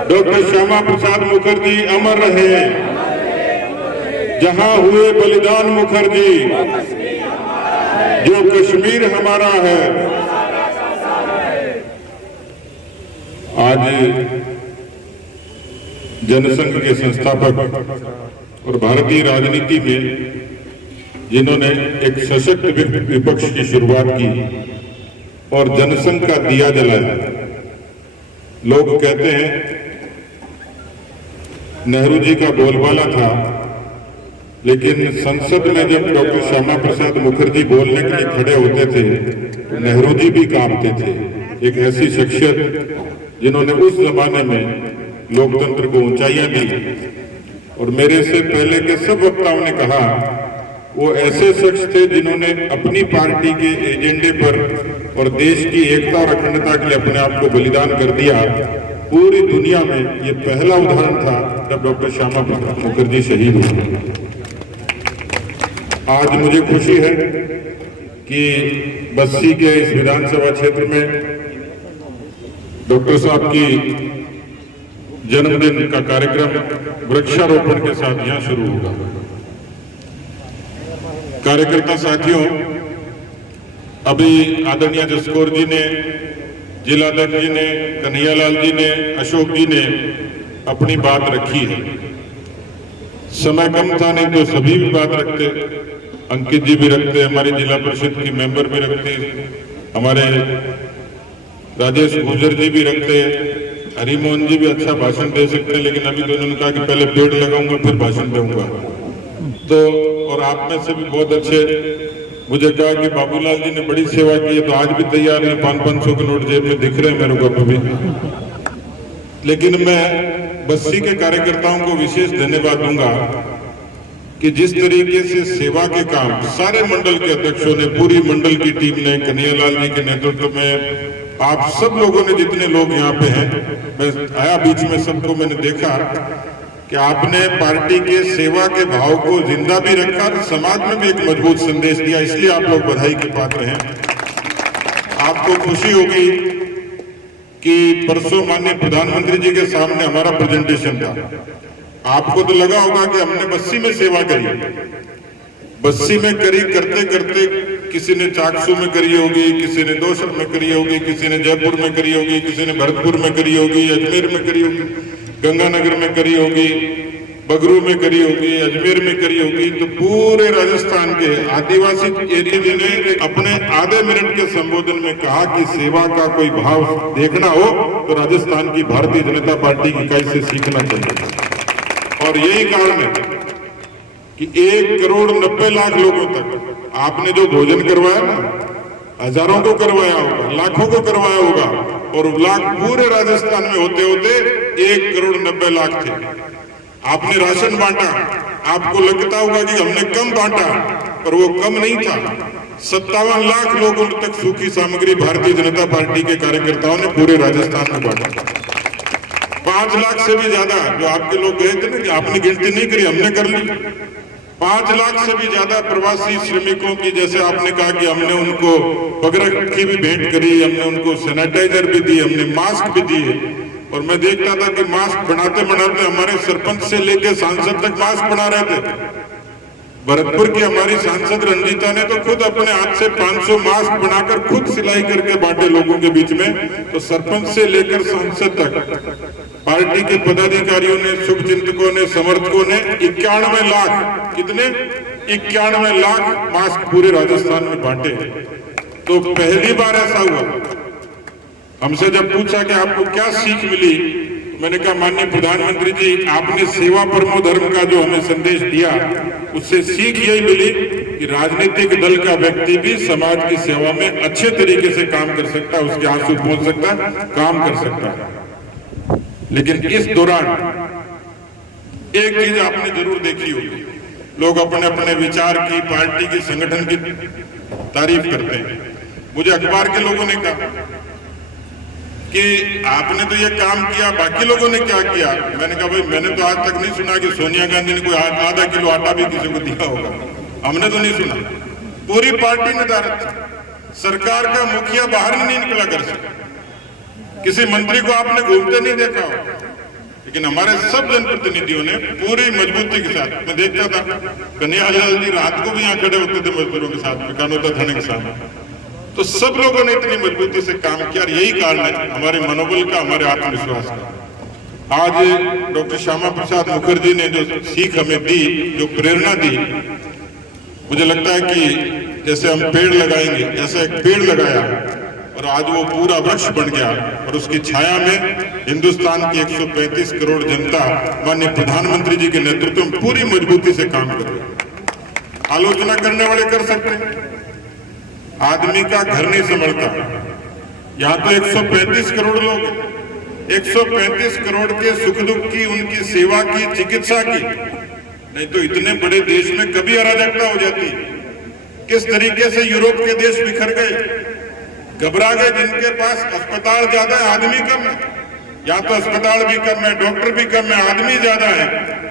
Doctor Shyama Prasad Mukherjee अमर रहे, जहां हुए बलिदान मुखर्जी, जो कश्मीर हमारा है। आज जनसंघ के संस्थापक और भारतीय राजनीति में जिन्होंने एक सशक्त विपक्ष की शुरुआत की और जनसंघ का दिया जलाया, लोग कहते हैं नेहरू जी का बोलबाला था, लेकिन संसद में जब डॉक्टर श्यामा प्रसाद मुखर्जी बोलने के लिए खड़े होते थे तो नेहरू जी भी कांपते थे। एक ऐसी शख्सियत जिन्होंने उस जमाने में लोकतंत्र को ऊंचाइयां दी। और मेरे से पहले के सब वक्ताओं ने कहा वो ऐसे शख्स थे जिन्होंने अपनी पार्टी के एजेंडे पर और देश की एकता और अखंडता के लिए अपने आप को बलिदान कर दिया। पूरी दुनिया में ये पहला उदाहरण था जब डॉक्टर श्यामा प्रसाद मुखर्जी शहीद हुए। आज मुझे खुशी है कि बस्सी के इस विधानसभा क्षेत्र में डॉक्टर साहब की जन्मदिन का कार्यक्रम वृक्षारोपण के साथ यहां शुरू होगा। कार्यकर्ता साथियों, अभी आदरणीय जसकौर जी ने, जिलाध्यक्ष जी ने, कन्हैयालाल जी ने, अशोक जी ने अपनी बात रखी है। समय कम था, नहीं तो सभी भी बात रखते। अंकित जी भी रखते, हमारी जिला परिषद की मेंबर भी रखते, हमारे राजेश गुर्जर जी भी रखते, हरिमोहन जी भी अच्छा भाषण दे सकते हैं, लेकिन अभी तो उन्होंने कहा कि पहले पेड़ लगाऊंगा फिर भाषण दूंगा। तो और आप में से भी बहुत अच्छे मुझे कहा कि बाबूलाल जी ने बड़ी सेवा की है, तो आज भी तैयार है, 500-500 के नोट जेब में दिख रहे हैं मेरे को अभी। लेकिन मैं बस्सी के कार्यकर्ताओं को विशेष धन्यवाद दूंगा कि जिस तरीके से सेवा के काम सारे मंडल के अध्यक्षों ने, पूरी मंडल की टीम ने, कन्हैयालाल जी के नेतृत्व में, आप सब लोगों ने, जितने लोग यहाँ पे हैं, मैं आया बीच में, सबको मैंने देखा कि आपने पार्टी के सेवा के भाव को जिंदा भी रखा, तो समाज में भी एक मजबूत संदेश दिया। इसलिए आप लोग बधाई के पात्र हैं। आपको खुशी होगी कि परसों माननीय प्रधानमंत्री जी के सामने हमारा प्रेजेंटेशन था। आपको तो लगा होगा कि हमने बस्सी में सेवा करी। बस्सी में करी, करते करते किसी ने चाकसू में करी होगी, किसी ने दोसर में करी होगी, किसी ने जयपुर में करी होगी, किसी ने भरतपुर में करी होगी, अजमेर में करी होगी, गंगानगर में करी होगी, बगरू में करी होगी, अजमेर में करी होगी। तो पूरे राजस्थान के आदिवासी एरिया ने अपने आधे मिनट के संबोधन में कहा कि सेवा का कोई भाव देखना हो तो राजस्थान की भारतीय जनता पार्टी की इकाई से सीखना चाहिए। और यही कारण है कि 1,90,00,000 लोगों तक आपने जो भोजन करवाया ना, हजारों को करवाया होगा, लाखों को करवाया होगा, और लाख पूरे राजस्थान में होते होते 1,90,00,000 थे। आपने राशन बांटा, आपको लगता होगा कि हमने कम बांटा, पर वो कम नहीं था। 57 लाख लोगों तक सूखी सामग्री भारतीय जनता पार्टी के कार्यकर्ताओं ने पूरे राजस्थान में बांटा। 5 लाख से भी ज्यादा जो आपके लोग गए थे ना, कि आपने गिनती नहीं करी, हमने कर ली। 5 लाख से भी ज्यादा प्रवासी श्रमिकों की, जैसे आपने कहा कि हमने उनको पगरखी भी भेंट करी, हमने उनको सैनिटाइजर भी दी, हमने मास्क भी दिए। और मैं देखता था कि मास्क बनाते बनाते हमारे सरपंच से लेकर सांसद तक मास्क बना रहे थे। भरतपुर की हमारी सांसद रंजीता ने तो खुद अपने हाथ से 500 मास्क बनाकर खुद सिलाई करके बांटे लोगों के बीच में। तो सरपंच से लेकर सांसद तक पार्टी के पदाधिकारियों ने, शुभचिंतकों ने, समर्थकों ने 91 लाख, कितने 91 लाख मास्क पूरे राजस्थान में बांटे। तो पहली बार ऐसा हुआ। हमसे जब पूछा कि आपको क्या सीख मिली, मैंने कहा माननीय प्रधानमंत्री जी, आपने सेवा परमो धर्म का जो हमें संदेश दिया, उससे सीख यही मिली कि राजनीतिक दल का व्यक्ति भी समाज की सेवा में अच्छे तरीके से काम कर सकता है, उसके आंसू पोंछ सकता है, काम कर सकता है। लेकिन इस दौरान एक चीज आपने जरूर देखी होगी, लोग अपने अपने विचार की, पार्टी की, संगठन की तारीफ करते हैं। मुझे अखबार के लोगों ने कहा कि आपने तो ये काम किया, बाकी लोगों ने क्या किया। मैंने कहा भाई, मैंने तो आज तक नहीं सुना कि सोनिया गांधी ने कोई आधा किलो आटा भी किसी को दिया होगा। हमने तो नहीं सुना। पूरी पार्टी निर्धारित थी। सरकार का मुखिया बाहर ही नहीं निकला घर से। किसी मंत्री को आपने घूमते नहीं देखा हो। लेकिन हमारे सब जनप्रतिनिधियों ने पूरी मजबूती के साथ, मैं देखता था कन्हैयालाल जी रात को भी यहाँ खड़े होते थे मजदूरों के साथ में, कानोता थाने के सामने, तो सब लोगों ने इतनी मजबूती से काम किया और यही कारण है हमारे मनोबल का, हमारे आत्मविश्वास का। आज डॉक्टर श्यामा प्रसाद मुखर्जी ने जो सीख हमें दी, जो प्रेरणा दी, मुझे लगता है कि जैसे हम पेड़ लगाएंगे, जैसे एक पेड़ लगाया और आज वो पूरा वृक्ष बन गया और उसकी छाया में हिंदुस्तान की 135 करोड़ जनता माननीय प्रधानमंत्री जी के नेतृत्व में पूरी मजबूती से काम कर रही है। आलोचना करने वाले कर सकते हैं, आदमी का घर नहीं संभलता। यहाँ तो 135 करोड़ लोग हैं, 135 करोड़ के सुख दुख की, उनकी सेवा की, चिकित्सा की, नहीं तो इतने बड़े देश में कभी अराजकता हो जाती। किस तरीके से यूरोप के देश बिखर गए, घबरा गए, जिनके पास अस्पताल ज्यादा है, आदमी कम है। यहाँ तो अस्पताल भी कम है, डॉक्टर भी कम है, आदमी ज्यादा है,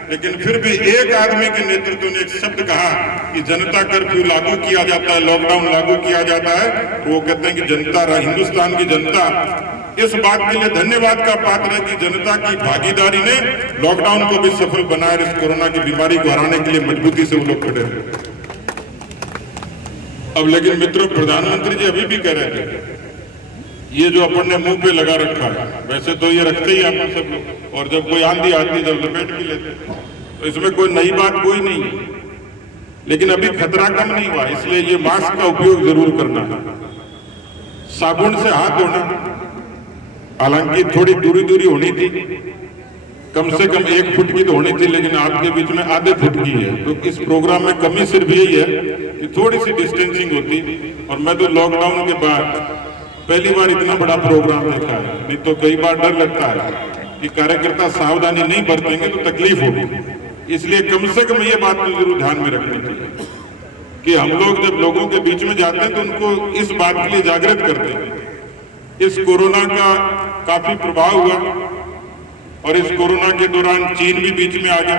लेकिन फिर भी एक आदमी के नेतृत्व ने एक शब्द कहा कि जनता कर्फ्यू लागू किया जाता है, लॉकडाउन लागू किया जाता है, तो वो कहते हैं कि जनता, हिंदुस्तान की जनता इस बात के लिए धन्यवाद का पात्र है कि जनता की भागीदारी ने लॉकडाउन को भी सफल बनाया, इस कोरोना की बीमारी को हराने के लिए मजबूती से वो लोग खड़े हैं। अब लेकिन मित्रों, प्रधानमंत्री जी अभी भी कह रहे थे ये जो अपन ने मुंह पे लगा रखा है, वैसे तो ये रखते ही अपन सब लोग, और जब कोई आंधी आती जब लपेट भी लेते, तो इसमें कोई नई बात कोई नहीं है, लेकिन अभी खतरा कम नहीं हुआ, इसलिए ये मास्क का उपयोग जरूर करना है। साबुन से हाथ धोना, हालांकि थोड़ी दूरी दूरी होनी थी, कम से कम 1 फुट की तो होनी थी, लेकिन आपके बीच में आधे फुट की है, तो इस प्रोग्राम में कमी सिर्फ यही है कि थोड़ी सी डिस्टेंसिंग होती। और मैं तो लॉकडाउन के बाद पहली बार इतना बड़ा प्रोग्राम देखा है, नहीं तो कई बार डर लगता है कि कार्यकर्ता सावधानी नहीं बरतेंगे तो तकलीफ होगी। इसलिए कम से कम ये बात तो जरूर ध्यान में रखनी चाहिए कि हम लोग जब लोगों के बीच में जाते हैं तो उनको इस बात के लिए जागृत करते हैं। इस कोरोना का काफी प्रभाव हुआ और इस कोरोना के दौरान चीन भी बीच में आ गया।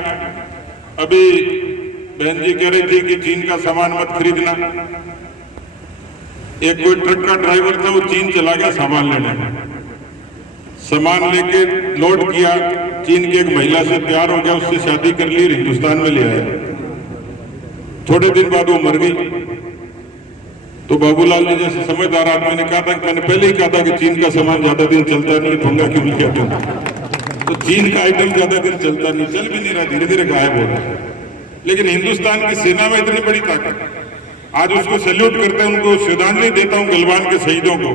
अभी बहन जी कह रही थी कि चीन का सामान मत खरीदना। एक कोई ट्रक का ड्राइवर था, वो चीन चला गया सामान लेने, सामान लेके लोड किया, चीन की एक महिला से प्यार हो गया, उससे शादी कर ली, हिंदुस्तान में ले आया। थोड़े दिन बाद वो मर गई। तो बाबूलाल जी जैसे समझदार आदमी ने कहा था कि मैंने पहले ही कहा था कि चीन का सामान ज्यादा दिन चलता नहीं, पंगा क्यों लिया था? तो चीन का आइटम ज्यादा दिन चलता नहीं, चल भी नहीं रहा, धीरे धीरे गायब हो रहा है। लेकिन हिंदुस्तान की सेना में इतनी बड़ी ताकत, आज उसको सैल्यूट करते हैं, उनको श्रद्धांजलि देता हूं गलवान के शहीदों को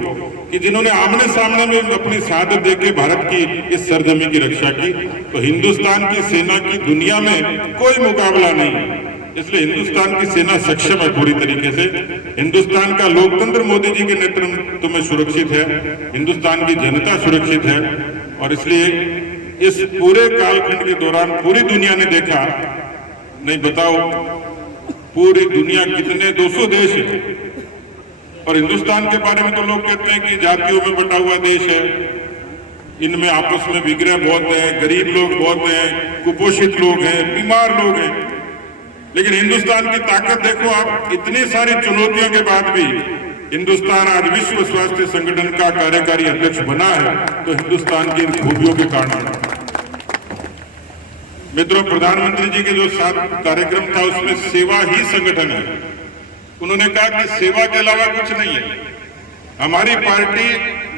कि जिन्होंने आमने सामने में अपनी शहादत देके भारत की इस सरजमी की रक्षा की। तो हिंदुस्तान की सेना की दुनिया में कोई मुकाबला नहीं, इसलिए हिंदुस्तान की सेना सक्षम है पूरी तरीके से। हिंदुस्तान का लोकतंत्र मोदी जी के नेतृत्व में सुरक्षित है, हिंदुस्तान की जनता सुरक्षित है। और इसलिए इस पूरे कालखंड के दौरान पूरी दुनिया ने देखा, नहीं बताओ पूरी दुनिया कितने 200 देश है, और हिंदुस्तान के बारे में तो लोग कहते हैं कि जातियों में बटा हुआ देश है, इनमें आपस में विग्रह बहुत है, गरीब लोग बहुत हैं, कुपोषित लोग हैं, बीमार लोग हैं। लेकिन हिंदुस्तान की ताकत देखो आप, इतनी सारी चुनौतियों के बाद भी हिंदुस्तान आज विश्व स्वास्थ्य संगठन का कार्यकारी अध्यक्ष बना है, तो हिंदुस्तान की इन खूबियों के कारण। मित्रों, प्रधानमंत्री जी के जो 7 कार्यक्रम था उसमें सेवा ही संगठन है। उन्होंने कहा कि सेवा के अलावा कुछ नहीं है। हमारी पार्टी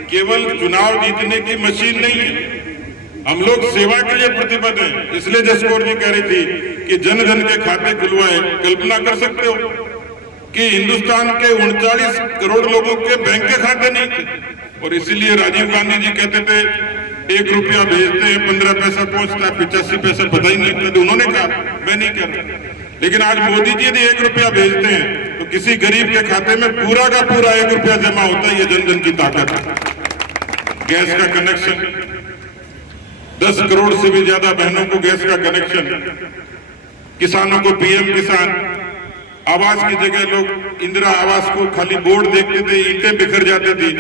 केवल चुनाव जीतने की मशीन नहीं है, हम लोग सेवा के लिए प्रतिबद्ध हैं। इसलिए जसकौर जी कह रही थी कि जन जन के खाते खुलवाए। कल्पना कर सकते हो कि हिंदुस्तान के 39 करोड़ लोगों के बैंक के खाते नहीं थे, और इसीलिए राजीव गांधी जी कहते थे 1 रुपया भेजते हैं 15 पैसा पहुंचता है, 85 पैसा पता ही नहीं लगता। तो उन्होंने कहा मैं नहीं कर रहा, लेकिन आज मोदी जी यदि 1 रुपया भेजते हैं तो किसी गरीब के खाते में पूरा का पूरा 1 रुपया जमा होता है। ये जन जन की ताकत है। गैस का कनेक्शन, 10 करोड़ से भी ज्यादा बहनों को गैस का कनेक्शन, किसानों को PM किसान, आवास की जगह लोग इंदिरा आवास को खाली बोर्ड देखते थे, ईंटें बिखर जाती थी,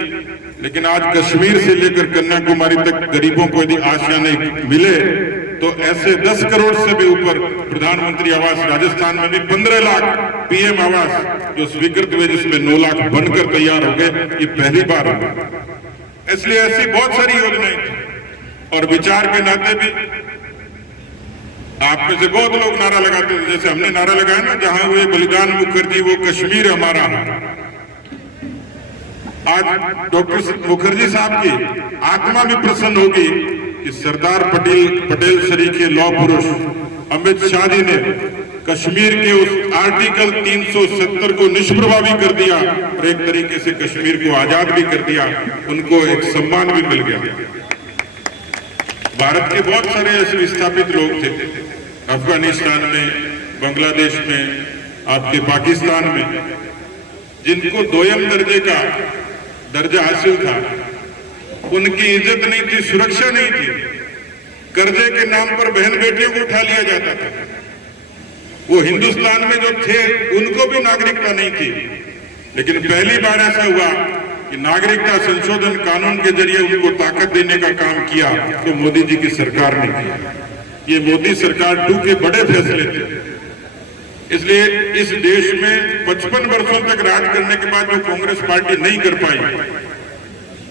लेकिन आज कश्मीर से लेकर कन्याकुमारी तक गरीबों को यदि आशियाने मिले तो ऐसे 10 करोड़ से भी ऊपर प्रधानमंत्री आवास, राजस्थान में भी 15 लाख PM आवास जो स्वीकृत हुए, जिसमें 9 लाख बनकर तैयार हो गए, ये पहली बार हुआ। इसलिए ऐसी बहुत सारी योजनाएं थी। और विचार के नाते भी आप में से बहुत लोग नारा लगाते थे, जैसे हमने नारा लगाया ना, जहां हुए बलिदान मुखर्जी वो कश्मीर हमारा है। आज डॉक्टर मुखर्जी साहब की आत्मा भी प्रसन्न होगी कि सरदार पटेल सरीखे लौह पुरुष अमित शाह जी ने कश्मीर के उस आर्टिकल 370 को निष्प्रभावी कर दिया और एक तरीके से कश्मीर को आजाद भी कर दिया, उनको एक सम्मान भी मिल गया। भारत के बहुत सारे ऐसे विस्थापित लोग थे, अफगानिस्तान में, बांग्लादेश में, आपके पाकिस्तान में, जिनको दोयम दर्जे का दर्जा हासिल था, उनकी इज्जत नहीं थी, सुरक्षा नहीं थी, कर्जे के नाम पर बहन बेटियों को उठा लिया जाता था। वो हिंदुस्तान में जो थे उनको भी नागरिकता नहीं थी, लेकिन पहली बार ऐसा हुआ कि नागरिकता संशोधन कानून के जरिए उनको ताकत देने का काम किया तो मोदी जी की सरकार ने किया। ये मोदी सरकार 2 के बड़े फैसले थे। इसलिए इस देश में 55 वर्षों तक राज करने के बाद जो कांग्रेस पार्टी नहीं कर पाई,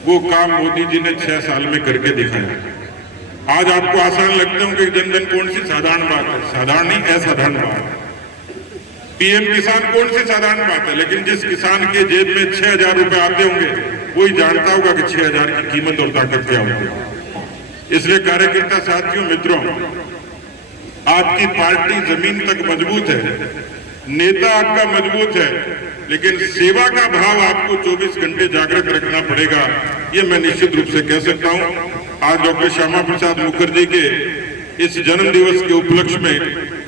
वो काम मोदी जी ने 6 साल में करके दिखाया। आज आपको आसान लगते होंगे कि जन धन कौन सी साधारण बात है, साधारण नहीं, असाधारण बात है। पीएम किसान कौन सी साधारण बात है, लेकिन जिस किसान के जेब में 6,000 रुपए आते होंगे वही जानता होगा कि 6,000 की कीमत और ताकत क्या होगी। इसलिए कार्यकर्ता साथियों, मित्रों, आपकी पार्टी जमीन तक मजबूत है, नेता आपका मजबूत है, लेकिन सेवा का भाव आपको 24 घंटे जागृत रखना पड़ेगा। ये मैं निश्चित रूप से कह सकता हूं। आज डॉक्टर श्यामा प्रसाद मुखर्जी के इस जन्म दिवस के उपलक्ष्य में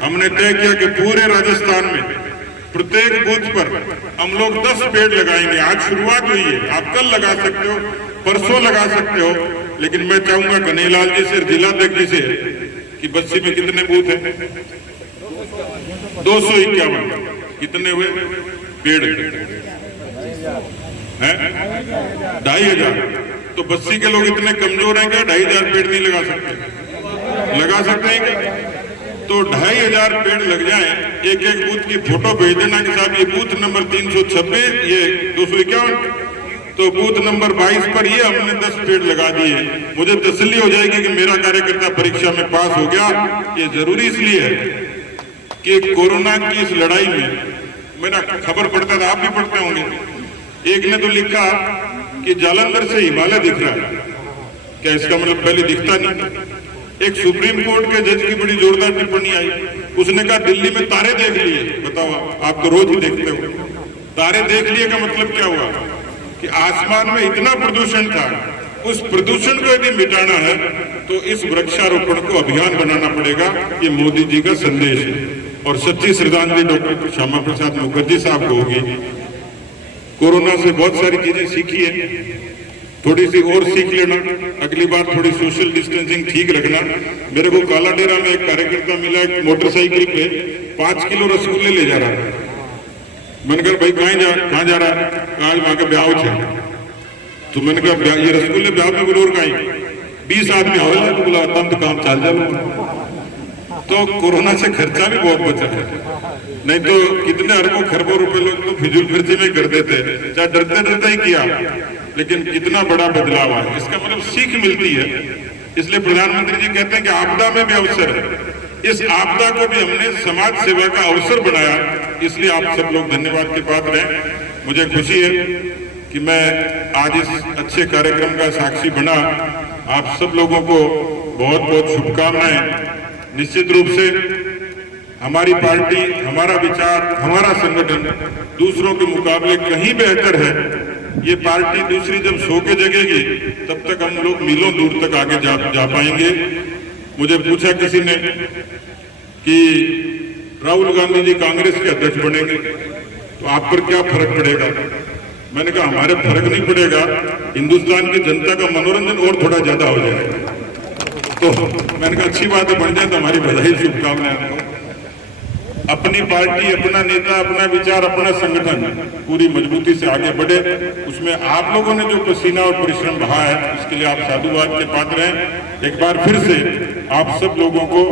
हमने तय किया कि पूरे राजस्थान में प्रत्येक बूथ पर हम लोग 10 पेड़ लगाएंगे। आज शुरुआत हुई है, आप कल लगा सकते हो, परसों लगा सकते हो, लेकिन मैं चाहूंगा कन्हैयालाल जी से, जिलाध्यक्ष जी से कि बस्सी में कितने बूथ हैं? 251। कितने हुए पेड़ हैं? 2,500। तो बस्सी के लोग इतने कमजोर हैं क्या 2,500 पेड़ नहीं लगा सकते? लगा सकते हैं क्या? तो 2,500 पेड़ लग जाएं। एक एक बूथ की फोटो भेज देना कि साहब ये बूथ नंबर 326, ये 251, तो बूथ नंबर 22 पर ये हमने 10 पेड़ लगा दिए। मुझे तसल्ली हो जाएगी कि मेरा कार्यकर्ता परीक्षा में पास हो गया। ये जरूरी इसलिए है कि कोरोना की इस लड़ाई में, मेरा खबर पढ़ता था, आप भी पढ़ते होंगे, एक ने तो लिखा कि जालंधर से हिमालय दिख रहा है। क्या इसका मतलब पहले दिखता नहीं? एक सुप्रीम कोर्ट के जज की बड़ी जोरदार टिप्पणी आई, उसने कहा दिल्ली में तारे देख लिए। बताओ, आप तो रोज ही देखते हो। तारे देख लिए का मतलब क्या हुआ कि आसमान में इतना प्रदूषण था, उस प्रदूषण को यदि मिटाना है तो इस वृक्षारोपण को अभियान बनाना पड़ेगा। ये मोदी जी का संदेश है और सच्ची श्रद्धांजलि डॉक्टर श्यामा प्रसाद मुखर्जी साहब को होगी। कोरोना से बहुत सारी चीजें सीखी है, थोड़ी सी और सीख लेना, अगली बार थोड़ी सोशल डिस्टेंसिंग ठीक रखना। मेरे को काला डेरा में एक कार्यकर्ता मिला, एक मोटरसाइकिल पे 5 किलो रसगुल्ले ले जा रहा है। मैंने कहा भाई कहाँ जा रहा है? आज वहां के ब्याह है। तो मैंने कहा ये रसगुल्ले ब्याह में बोलोर कहीं 20 आदमी हो जाए तो बोला तम तो काम चल जाए। तो कोरोना से खर्चा भी बहुत बचा है, नहीं तो कितने अरबों खरबों रुपए लोग तो फिजूल खर्चे में कर देते, चाहे डरते डरते ही किया, लेकिन कितना बड़ा बदलाव है। इसका मतलब सीख मिलती है। इसलिए प्रधानमंत्री जी कहते हैं कि आपदा में भी अवसर है। इस आपदा को भी हमने समाज सेवा का अवसर बनाया, इसलिए आप सब लोग धन्यवाद के पात्र हैं। मुझे खुशी है कि मैं आज इस अच्छे कार्यक्रम का साक्षी बना। आप सब लोगों को बहुत बहुत शुभकामनाएं। निश्चित रूप से हमारी पार्टी, हमारा विचार, हमारा संगठन दूसरों के मुकाबले कहीं बेहतर है। ये पार्टी दूसरी जब सो के जगेगी तब तक हम लोग मीलों दूर तक आगे जा पाएंगे। मुझे पूछा किसी ने कि राहुल गांधी जी कांग्रेस के अध्यक्ष बनेंगे तो आप पर क्या फर्क पड़ेगा? मैंने कहा हमारे फर्क नहीं पड़ेगा, हिंदुस्तान की जनता का मनोरंजन और थोड़ा ज्यादा हो जाएगा। तो मैंने कहा अच्छी बात है, बन जाए तो हमारी बधाई, शुभकामनाएं। अपनी पार्टी, अपना नेता, अपना विचार, अपना संगठन पूरी मजबूती से आगे बढ़े। उसमें आप लोगों ने जो पसीना और परिश्रम बहा है उसके लिए आप साधुवाद के पात्र हैं। एक बार फिर से आप सब लोगों को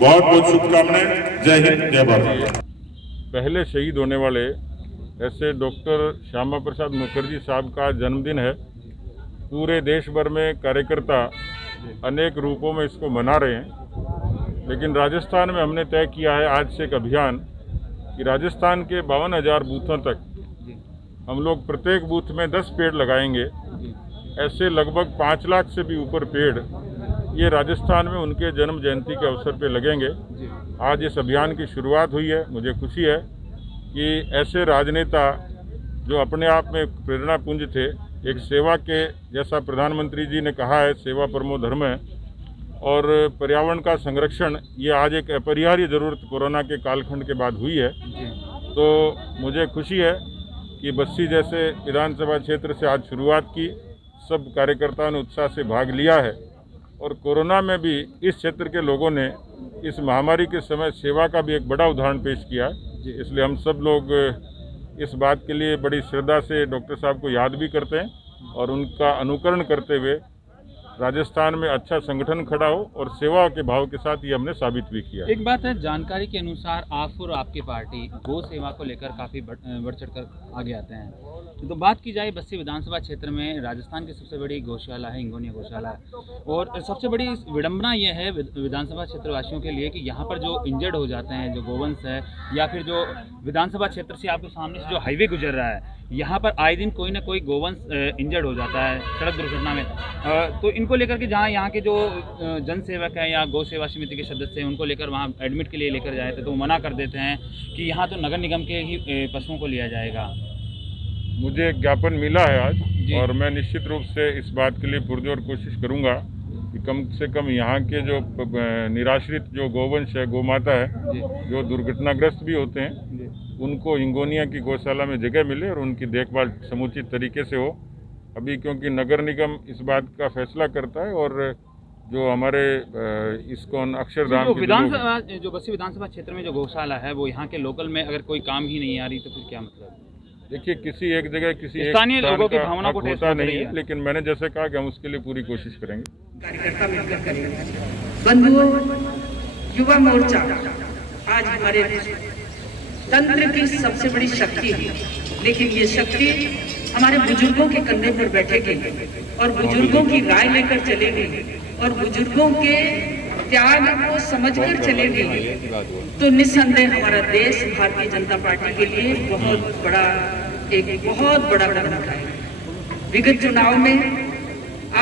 बहुत बहुत शुभकामनाएं। जय हिंद, जय भारत। पहले शहीद होने वाले ऐसे डॉक्टर श्यामा प्रसाद मुखर्जी साहब का जन्मदिन है। पूरे देश भर में कार्यकर्ता अनेक रूपों में इसको मना रहे हैं, लेकिन राजस्थान में हमने तय किया है आज से एक अभियान कि राजस्थान के 52,000 बूथों तक हम लोग प्रत्येक बूथ में 10 पेड़ लगाएंगे। ऐसे लगभग 5 लाख से भी ऊपर पेड़ ये राजस्थान में उनके जन्म जयंती के अवसर पे लगेंगे। आज इस अभियान की शुरुआत हुई है। मुझे खुशी है कि ऐसे राजनेता जो अपने आप में प्रेरणा पुंज थे, एक सेवा के जैसा प्रधानमंत्री जी ने कहा है सेवा परमो धर्म है, और पर्यावरण का संरक्षण ये आज एक अपरिहार्य ज़रूरत कोरोना के कालखंड के बाद हुई है। तो मुझे खुशी है कि बस्सी जैसे विधानसभा क्षेत्र से आज शुरुआत की, सब कार्यकर्ताओं ने उत्साह से भाग लिया है और कोरोना में भी इस क्षेत्र के लोगों ने इस महामारी के समय सेवा का भी एक बड़ा उदाहरण पेश किया है। इसलिए हम सब लोग इस बात के लिए बड़ी श्रद्धा से डॉक्टर साहब को याद भी करते हैं और उनका अनुकरण करते हुए राजस्थान में अच्छा संगठन खड़ा हो और सेवा के भाव के साथ ये हमने साबित भी किया। एक बात है, जानकारी के अनुसार आप और आपकी पार्टी गौ सेवा को लेकर काफ़ी बढ़ चढ़कर आगे आते हैं। तो बात की जाए बस्सी विधानसभा क्षेत्र में राजस्थान की सबसे बड़ी गौशाला है हिंगोनिया गौशाला है, और सबसे बड़ी विडंबना यह है विधानसभा क्षेत्र वासियोों के लिए कि यहाँ पर जो इंजर्ड हो जाते हैं, जो गोवंश है या फिर जो विधानसभा क्षेत्र से आपके सामने से जो हाईवे गुजर रहा है, यहाँ पर आए दिन कोई ना कोई गोवंश इंजर्ड हो जाता है सड़क दुर्घटना में। तो इनको लेकर के जहाँ यहाँ के जो जन सेवक है या गौ सेवा समिति के सदस्य हैं उनको लेकर वहाँ एडमिट के लिए लेकर जाए तो वो मना कर देते हैं कि यहाँ तो नगर निगम के ही पशुओं को लिया जाएगा। मुझे एक ज्ञापन मिला है आज और मैं निश्चित रूप से इस बात के लिए पुरजोर कोशिश करूँगा कि कम से कम यहाँ के जो निराश्रित जो गोवंश है, गोमाता है, जो दुर्घटनाग्रस्त भी होते हैं, उनको हिंगोनिया की गौशाला में जगह मिले और उनकी देखभाल समुचित तरीके से हो। अभी क्योंकि नगर निगम इस बात का फैसला करता है और जो हमारे इस्कॉन अक्षरधाम जो बस्सी विधानसभा क्षेत्र में जो गौशाला है वो यहाँ के लोकल में अगर कोई काम ही नहीं आ रही तो फिर क्या मतलब? देखिए, किसी एक जगह किसी स्थानीय लोगों की भावना को होता नहीं है, लेकिन मैंने जैसे कहा कि हम उसके लिए पूरी कोशिश करेंगे। कार्यकर्ता मिलकर करेंगे। बंधुओं, युवा मोर्चा आज हमारे तंत्र की सबसे बड़ी शक्ति है, लेकिन ये शक्ति हमारे बुजुर्गों के कंधे पर बैठेगी और बुजुर्गों की राय लेकर चलेगी और बुजुर्गों के त्याग को समझकर चलेगी तो निस्संदेह हमारा देश भारतीय जनता पार्टी के लिए बहुत बड़ा कदम उठाएगा। विगत चुनाव में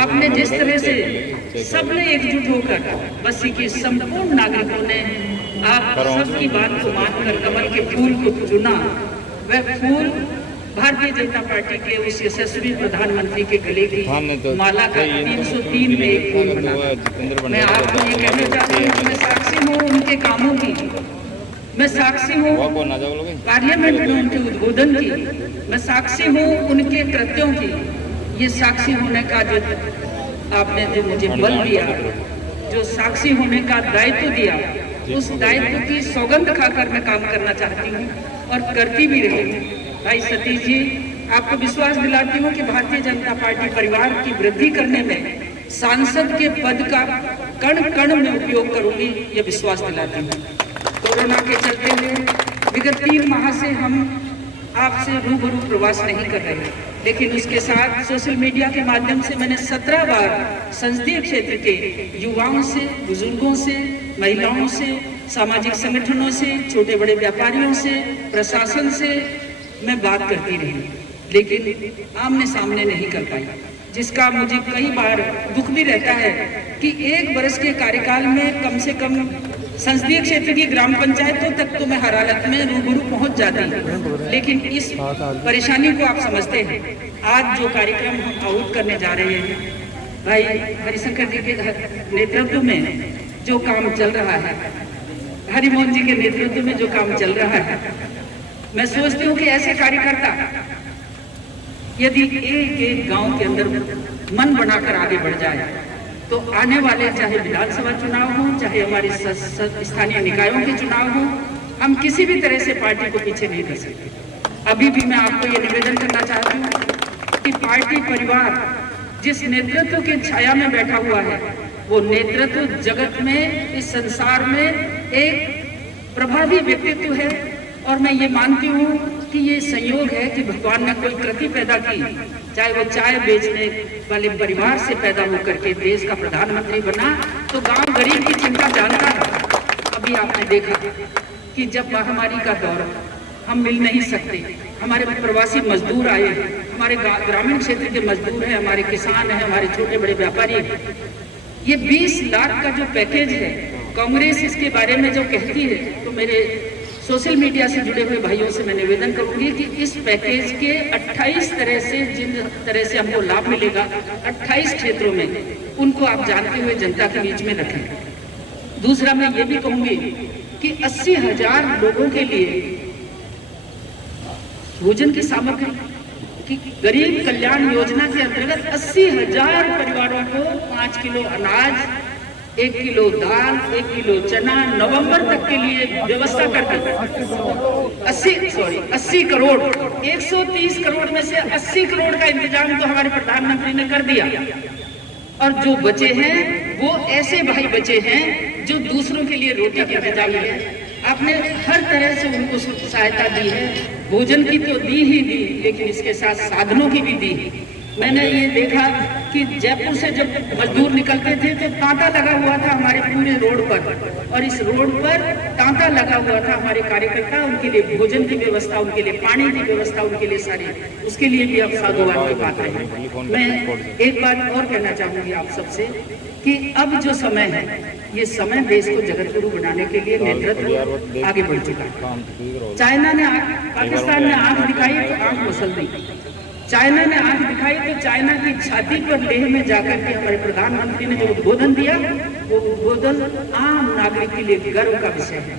आपने जिस तरह से सबने एकजुट होकर बस्सी के संपूर्ण नागरिकों ने आप सबकी बात को मानकर कमल के फूल को चुना, वह फूल भारतीय जनता पार्टी के उस यशस्वी प्रधानमंत्री के गले की माला का 303 में एक फूल बना। मैं आपको ये कहना चाहती हूँ कि मैं साक्षी हूँ उनके कामों की, मैं साक्षी हूँ पार्लियामेंट में उनके उद्बोधन की, मैं साक्षी हूँ उनके कृत्यों की। ये साक्षी होने का जो आपने जो मुझे बल दिया, जो साक्षी होने का दायित्व दिया, उस दायित्व की सौगंध खाकर मैं काम करना चाहती हूँ और करती भी रही। भाई सतीश जी, आपको विश्वास दिलाती हूँ कि भारतीय जनता पार्टी परिवार की वृद्धि करने में सांसद के पद का कण कण में उपयोग करूंगी, ये विश्वास दिलाती हूँ। कोरोना के चलते हुए विगत 3 माह से हम आपसे रूबरू प्रवास नहीं कर रहे, लेकिन उसके साथ सोशल मीडिया के माध्यम से मैंने 17 बार संसदीय क्षेत्र के युवाओं से, बुजुर्गों से, महिलाओं से, सामाजिक संगठनों से, छोटे बड़े व्यापारियों से, प्रशासन से मैं बात करती रही, लेकिन आमने सामने नहीं कर पाई, जिसका मुझे कई बार दुख भी रहता है कि 1 वर्ष के कार्यकाल में कम से कम संसदीय क्षेत्र की ग्राम पंचायतों तक तो मैं हर हालत में रूबरू पहुंच जाती हूँ, लेकिन इस परेशानी को आप समझते हैं। आज जो कार्यक्रम हम आउट करने जा रहे हैं, भाई हरिशंकर जी के नेतृत्व में जो काम चल रहा है, हरिमोहन जी के नेतृत्व में जो काम चल रहा है, मैं सोचती हूँ कि ऐसे कार्यकर्ता यदि एक गांव के अंदर मन बनाकर आगे बढ़ जाए तो आने वाले चाहे विधानसभा चुनाव हो, चाहे हमारे स्थानीय निकायों के चुनाव हो, हम किसी भी तरह से पार्टी को पीछे नहीं कर सकते। अभी भी मैं आपको ये निवेदन करना चाहती हूँ कि पार्टी परिवार जिस नेतृत्व की छाया में बैठा हुआ है, वो नेतृत्व जगत में, इस संसार में एक प्रभावी व्यक्तित्व है और मैं ये मानती हूँ कि ये संयोग है कि भगवान ने कोई कृति पैदा की चाहे वो चाय बेचने वाले परिवार से पैदा होकर के देश का प्रधानमंत्री बना, तो गांव गरीब की चिंता जानता था। अभी आपने देखा कि जब महामारी का दौर, हम मिल नहीं सकते, हमारे प्रवासी मजदूर आए, हमारे ग्रामीण क्षेत्र के मजदूर हैं, हमारे किसान हैं, हमारे छोटे बड़े व्यापारी हैं। ये 20 लाख का जो पैकेज है, कांग्रेस इसके बारे में जो कहती है, तो मेरे सोशल मीडिया से जुड़े हुए भाइयों से मैं निवेदन करूंगी कि इस पैकेज के 28 तरह से, जिन तरह से हमको लाभ मिलेगा 28 क्षेत्रों में, उनको आप जानते हुए जनता के बीच में रखें। दूसरा मैं ये भी कहूंगी कि 80,000 लोगों के लिए भोजन की सामग्री कि गरीब कल्याण योजना के अंतर्गत 80,000 परिवारों को 5 किलो अनाज, 1 किलो दाल, 1 किलो चना नवंबर तक के लिए व्यवस्था कर दी। 80 करोड़, 130 करोड़ में से 80 करोड़ का इंतजाम तो हमारे प्रधानमंत्री ने कर दिया। और जो बचे हैं वो ऐसे भाई बचे हैं जो दूसरों के लिए रोटी के इंतजाम है। आपने हर तरह से उनको सहायता दी है, भोजन की तो दी ही दी, लेकिन इसके साथ साधनों की भी दी। मैंने ये देखा कि जयपुर से जब मजदूर निकलते थे तो तांता लगा हुआ था हमारे पूरे रोड पर, और इस रोड पर तांता लगा हुआ था। हमारे कार्यकर्ता उनके लिए भोजन की व्यवस्था, उनके लिए पानी की व्यवस्था, उनके लिए सारी, उसके लिए भी आप साधुवाद की बात है। मैं एक बात और कहना चाहूंगी आप सबसे कि अब जो समय है, ये समय देश को जगत गुरु बनाने के लिए नेतृत्व आगे बढ़ चुका है। चाइना ने, पाकिस्तान ने आंख दिखाई तो आंख मसल दी, चाइना ने आंख दिखाई तो चाइना की छाती पर लेह में जाकर के हमारे प्रधानमंत्री ने जो उद्बोधन दिया, वो उद्बोधन आम नागरिक के लिए गर्व का विषय है।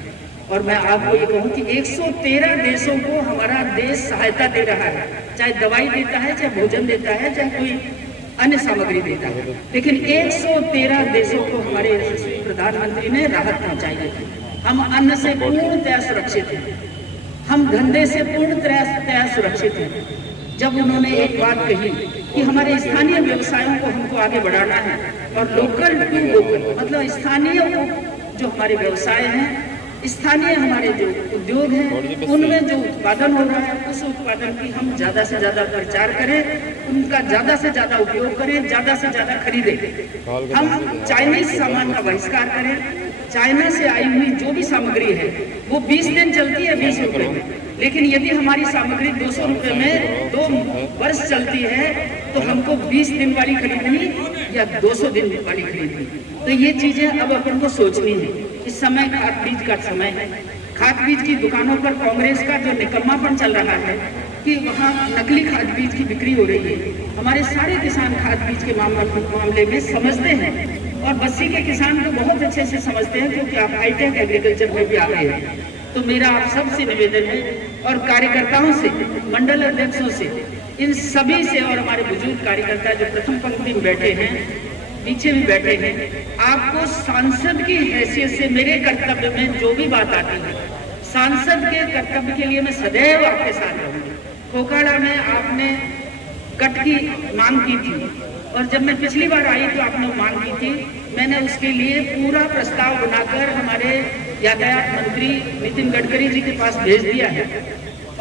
और मैं आपको ये कहूँ कि 113 देशों को हमारा देश सहायता दे रहा है, चाहे दवाई देता है, चाहे भोजन देता है, चाहे कोई अन्य सामग्री देता है, लेकिन 113 देशों को हमारे प्रधानमंत्री ने राहत पहुंचाई है। हम अन्न से पूर्णतया सुरक्षित हैं, हम धंधे से पूर्णतया सुरक्षित हैं। जब उन्होंने एक बात कही कि हमारे स्थानीय व्यवसायों को हमको आगे बढ़ाना है, और लोकल टू लोकल, मतलब स्थानीय जो हमारे व्यवसाय हैं, स्थानीय हमारे जो उद्योग हैं, उनमें जो उत्पादन हो रहा है, उस उत्पादन की हम ज्यादा से ज्यादा प्रचार करें, उनका ज्यादा से ज्यादा उपयोग करें, ज्यादा से ज्यादा खरीदें। हम चाइनीज सामान का बहिष्कार करें। चाइना से आई हुई जो भी सामग्री है वो 20 दिन चलती है 20 रुपए में, लेकिन यदि हमारी सामग्री 200 रुपए में 2 वर्ष चलती है तो हमको 20 दिन वाली खरीदनी या 200 दिन वाली खरीदनी। तो ये चीजें अब अपन को सोचनी है। इस समय खाद बीज का समय है। खाद बीज की दुकानों पर कांग्रेस का जो निकम्मापन चल रहा है कि वहाँ नकली खाद बीज की बिक्री हो रही है। हमारे सारे किसान खाद बीज के मामले में समझते हैं, और बस्सी के किसान तो बहुत अच्छे से समझते हैं, क्योंकि आप हाईटेक एग्रीकल्चर में भी आ गए हैं। तो मेरा आप सबसे निवेदन है, और कार्यकर्ताओं से, मंडल अध्यक्षों से, इन सभी से, और हमारे बुजुर्ग कार्यकर्ता जो प्रथम पंक्ति में बैठे हैं, पीछे भी बैठे हैं, आपको सांसद की हैसियत से मेरे कर्तव्य में जो भी बात आती है, सांसद के कर्तव्य के लिए मैं सदैव आपके साथ रहूंगी। कोकाड़ा में आपने कट की मांग की थी, और जब मैं पिछली बार आई तो आपने मांग की थी, मैंने उसके लिए पूरा प्रस्ताव बनाकर हमारे यातायात मंत्री नितिन गडकरी जी के पास भेज दिया है।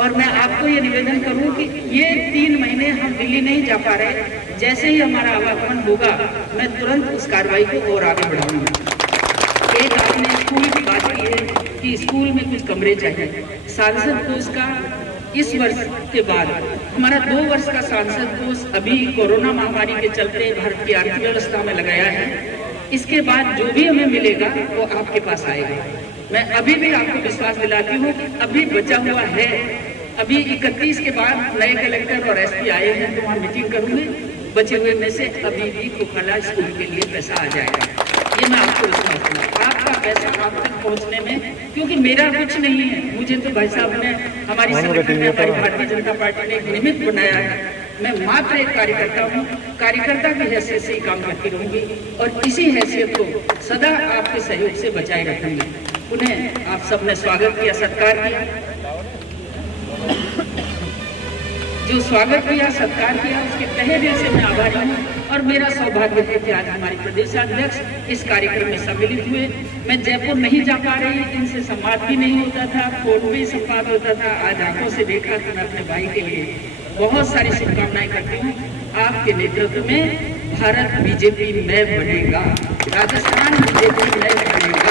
और मैं आपको ये निवेदन करूं कि ये 3 महीने हम दिल्ली नहीं जा पा रहे, जैसे ही हमारा आवागमन होगा मैं तुरंत उस कार्रवाई को और आगे बढ़ाऊंगा। एक आपने स्कूल की बात की है कि स्कूल में कुछ कमरे चाहिए। सांसद कोष का इस वर्ष के बाद हमारा 2 वर्ष का सांसद कोष अभी कोरोना महामारी के चलते भारत की अर्थव्यवस्था में लगाया है। इसके बाद जो भी हमें मिलेगा वो आपके पास आएगा। मैं अभी भी आपको विश्वास दिलाती हूँ कि अभी बचा हुआ है, अभी 31 के बाद नए कलेक्टर और एसपी आए हैं तो वहाँ मीटिंग करूंगी, बचे हुए में से अभी भी कोकाड़ा स्कूल के लिए पैसा आ जाएगा। ये मैं आपको विश्वास दिलाता, आपका पैसा आप तक पहुँचने में, क्योंकि मेरा कुछ नहीं है, मुझे तो भाई साहब ने, हमारी संगठन ने, हमारी भारतीय जनता पार्टी ने एक निमित्त बनाया है। मैं मात्र एक कार्यकर्ता हूँ, कार्यकर्ता की हैसियत से ही काम करती रहूंगी, और इसी हैसियत को सदा आपके सहयोग से बचाए रखूंगी। उन्हें आप सबने स्वागत किया, सत्कार किया, जो स्वागत किया, सत्कार किया, उसके तहे दिल से मैं आभारी हूँ। और मेरा सौभाग्य है कि आज हमारे प्रदेशाध्यक्ष इस कार्यक्रम में सम्मिलित हुए। मैं जयपुर नहीं जा पा रही, इनसे संवाद भी नहीं होता था, फोन भी संवाद होता था। आज आंखों से देखा तो मैं अपने भाई के लिए बहुत सारी शुभकामनाएं करती हूँ। आपके नेतृत्व में भारत बीजेपी में बनेगा, राजस्थान बीजेपी में बनेगा।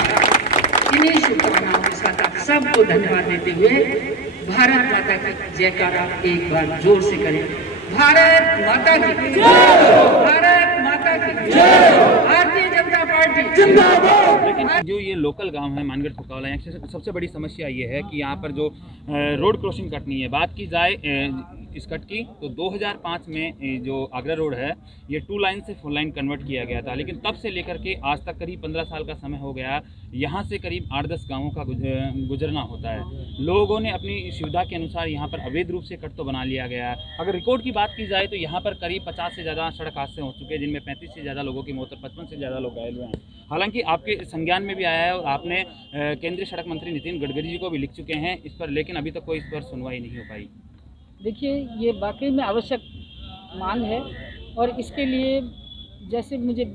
इन्हीं शुभकामनाओं के साथ आप सबको धन्यवाद देते हुए भारत माता की जयकारा एक बार जोर से करें। भारत माता की जय, भारत माता की जय, भारतीय जनता पार्टी जिंदाबाद। लेकिन जो ये लोकल गांव है मानगढ़ फुकावला, यहाँ से सबसे बड़ी समस्या ये है कि यहाँ पर जो रोड क्रॉसिंग कटनी है, बात की जाए इस कट की तो 2005 में जो आगरा रोड है ये 2 लाइन से 4 लाइन कन्वर्ट किया गया था, लेकिन तब से लेकर के आज तक करीब 15 साल का समय हो गया। यहाँ से करीब 8-10 गाँवों का गुजरना होता है। लोगों ने अपनी सुविधा के अनुसार यहाँ पर अवैध रूप से कट तो बना लिया गया है। अगर रिकॉर्ड की बात की जाए तो यहाँ पर करीब 50 से ज़्यादा सड़क हादसे हो चुके हैं, जिनमें 35 से ज़्यादा लोगों की मौत और 55 से ज़्यादा लोग घायल हुए हैं। हालांकि आपके संज्ञान में भी आया है और आपने केंद्रीय सड़क मंत्री नितिन गडकरी जी को भी लिख चुके हैं इस पर, लेकिन अभी तक कोई इस पर सुनवाई नहीं हो पाई। देखिए, ये वाकई में आवश्यक मांग है और इसके लिए जैसे मुझे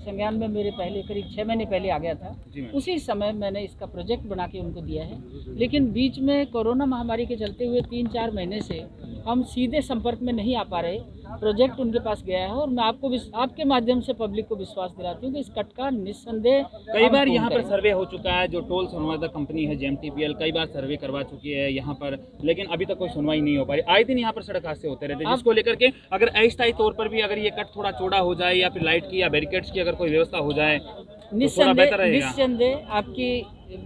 संज्ञान में मेरे पहले करीब 6 महीने पहले आ गया था, उसी समय मैंने इसका प्रोजेक्ट बना के उनको दिया है। लेकिन बीच में कोरोना महामारी के चलते हुए 3-4 महीने से हम सीधे संपर्क में नहीं आ पा रहे। प्रोजेक्ट उनके पास गया है और मैं आपके माध्यम से पब्लिक को विश्वास दिलाती हूँ कि इस कट का निस्संदेह कई बार यहाँ पर सर्वे हो चुका है। जो टोल संवर्धक कंपनी है JMTPL कई बार सर्वे करवा चुकी है यहाँ पर, लेकिन अभी तक कोई सुनवाई नहीं हो पा रही। आए दिन यहाँ पर सड़क हादसे होते रहते हैं, जिसको लेकर के अगर अस्थायी तौर पर भी अगर ये कट थोड़ा चौड़ा हो जाए या फिर लाइट की या बैरिकेड्स की अगर कोई व्यवस्था हो जाए तो थोड़ा बेहतर रहेगा। निस्संदेह आपके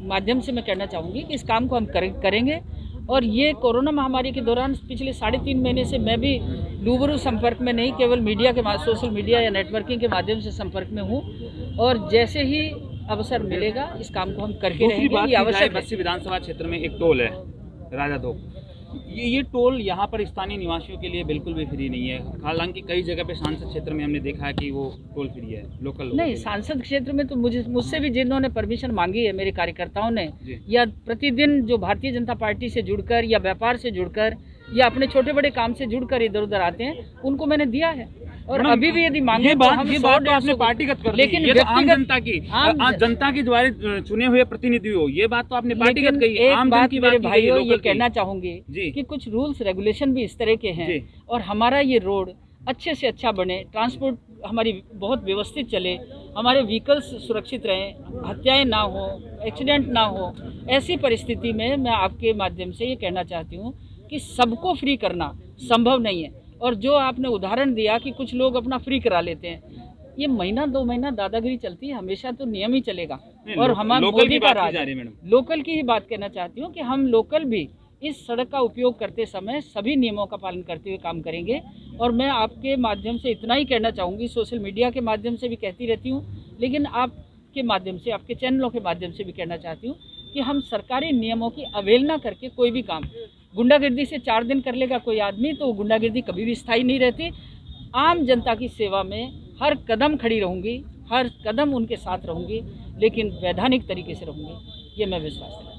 माध्यम से मैं कहना चाहूँगी कि इस काम को हम करेंगे। और ये कोरोना महामारी के दौरान पिछले 3.5 महीने से मैं भी रूबरू संपर्क में नहीं, केवल मीडिया के सोशल मीडिया या नेटवर्किंग के माध्यम से संपर्क में हूँ और जैसे ही अवसर मिलेगा इस काम को हम करके रहेंगे। ये आवश्यक है। बस्सी विधानसभा क्षेत्र में एक टोल है राजा दो, ये टोल यहाँ पर स्थानीय निवासियों के लिए बिल्कुल भी फ्री नहीं है। हालांकि कई जगह पे सांसद क्षेत्र में हमने देखा है कि वो टोल फ्री है लोकल। नहीं, सांसद क्षेत्र में तो मुझसे भी जिन्होंने परमिशन मांगी है, मेरे कार्यकर्ताओं ने, या प्रतिदिन जो भारतीय जनता पार्टी से जुड़कर या व्यापार से जुड़कर या अपने छोटे बड़े काम से जुड़कर इधर उधर आते हैं, उनको मैंने दिया है। और अभी भी यदि मांगे तो हम ये बात तो आपने पार्टीगत कर दी, लेकिन ये तो आम जनता की जनता के द्वारा चुने हुए प्रतिनिधि हो, ये बात तो आपने पार्टीगत कही। एक बात मेरे भाइयों ये कहना चाहूंगी कि कुछ रूल्स रेगुलेशन भी इस तरह के हैं और हमारा ये रोड अच्छे से अच्छा बने, ट्रांसपोर्ट हमारी बहुत व्यवस्थित चले, हमारे व्हीकल्स सुरक्षित रहें, हत्याएं ना हो, एक्सीडेंट ना हो। ऐसी परिस्थिति में मैं आपके माध्यम से ये कहना चाहती हूँ कि सबको फ्री करना संभव नहीं है। और जो आपने उदाहरण दिया कि कुछ लोग अपना फ्री करा लेते हैं, ये महीना 2 महीना दादागिरी चलती है, हमेशा तो नियम ही चलेगा। और हमारा मोदी का राज, लोकल की ही बात कहना चाहती हूँ कि हम लोकल भी इस सड़क का उपयोग करते समय सभी नियमों का पालन करते हुए काम करेंगे। और मैं आपके माध्यम से इतना ही कहना चाहूँगी, सोशल मीडिया के माध्यम से भी कहती रहती हूँ, लेकिन आपके माध्यम से, आपके चैनलों के माध्यम से भी कहना चाहती हूँ कि हम सरकारी नियमों की अवहेलना करके कोई भी काम, गुंडागिर्दी से 4 दिन कर लेगा कोई आदमी तो गुंडागिर्दी कभी भी स्थायी नहीं रहती। आम जनता की सेवा में हर कदम खड़ी रहूँगी, हर कदम उनके साथ रहूँगी, लेकिन वैधानिक तरीके से रहूँगी, ये मैं विश्वास करता हूँ।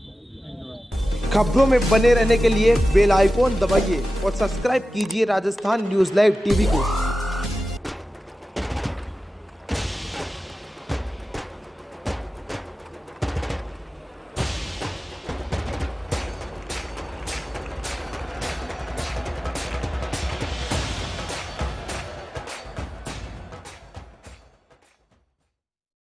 खबरों में बने रहने के लिए बेल आइकॉन दबाइए और सब्सक्राइब कीजिए राजस्थान न्यूज़ लाइव टीवी को।